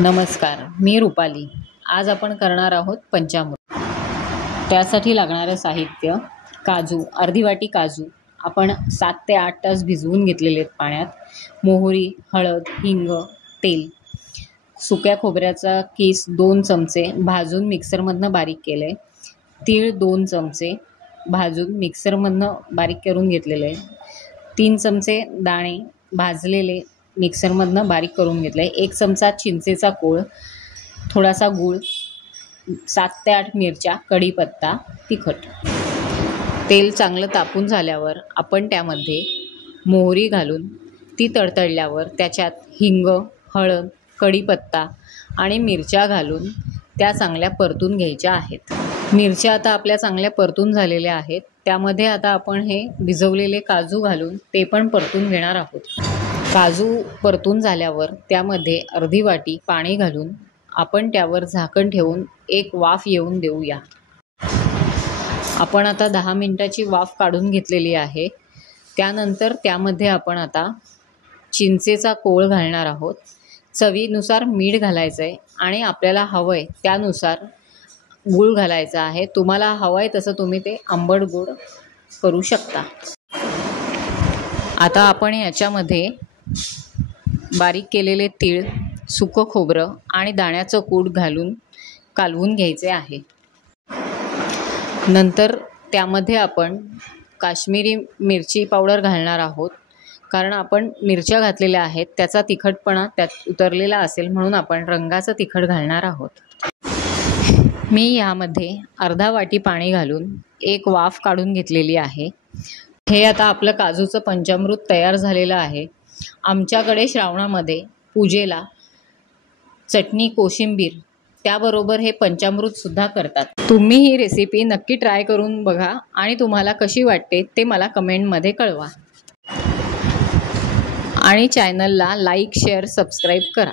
नमस्कार, मी रुपाली। आज आपण करणार आहोत पंचामृत। त्यासाठी लागणारे साहित्य: काजू, अर्धी वाटी काजू आपण 7 ते 8 तास भिजवून घेतलेले आहेत पाण्यात, मोहरी, हळद, हिंग, तेल, सुक्या खोबऱ्याचा कीस 2 चमचे भाजून मिक्सरमधनं बारीक केले, तीळ 2 चमचे भाजून मिक्सरमधनं बारीक करून घेतलेले, 3 चमचे दाणे भाजलेले मिक्सरमधनं बारीक करून घेतले, 1 चमचा चिंचेचा कोळ, थोडासा गूळ, 7 ते 8 मिरच्या, कढीपत्ता, तिखट। तेल चांगलं तापून झाल्यावर आपण त्यामध्ये मोहरी घालून ती तडतडल्यावर त्याच्यात हिंग, हळद, कढीपत्ता आणि मिरच्या घालून त्या चांगल्या परतून घ्यायच्या आहेत। मिरच्या आता आपल्या चांगल्या परतून झालेल्या आहेत। त्यामध्ये आता आपण हे भिजवलेले काजू घालून ते पण परतून घेणार आहोत। काजू परतून झाल्यावर त्यामध्ये अर्धी वाटी पाणी घालून आपण त्यावर झाकण ठेवून एक वाफ येऊन देऊया। आपण आता 10 मिनिटाची वाफ काढून घेतलेली आहे। त्यानंतर त्यामध्ये आपण आता चिंचेचा कोळ घालणार आहोत। चवीनुसार मीठ घालायचं आहे आणि आपल्याला हवं आहे त्यानुसार गूळ घालायचा आहे। तुम्हाला हवं आहे तसं तुम्ही ते आंबट गोड करू शकता। आता आपण याच्यामध्ये बारीक केलेले तीळ, सुकं खोबरं आणि दाण्याचं कूट घालून कालवून घ्यायचे आहे। नंतर त्यामध्ये आपण काश्मीरी मिरची पावडर घालणार आहोत, कारण आपण मिरच्या घातलेल्या आहेत त्याचा तिखटपणा त्यात उतरलेला असेल म्हणून आपण रंगाचं तिखट घालणार आहोत। मी यामध्ये अर्धा वाटी पाणी घालून एक वाफ काढून घेतलेली आहे। हे आता आपलं काजूचं पंचामृत तयार झालेलं आहे। आमच्याकडे श्रावणामध्ये पूजेला चटणी, कोशिंबीर त्याबरोबर हे पंचामृतसुद्धा करतात। तुम्ही ही रेसिपी नक्की ट्राय करून बघा आणि तुम्हाला कशी वाटते ते मला कमेंटमध्ये कळवा आणि चॅनलला लाईक, शेअर, सबस्क्राईब करा।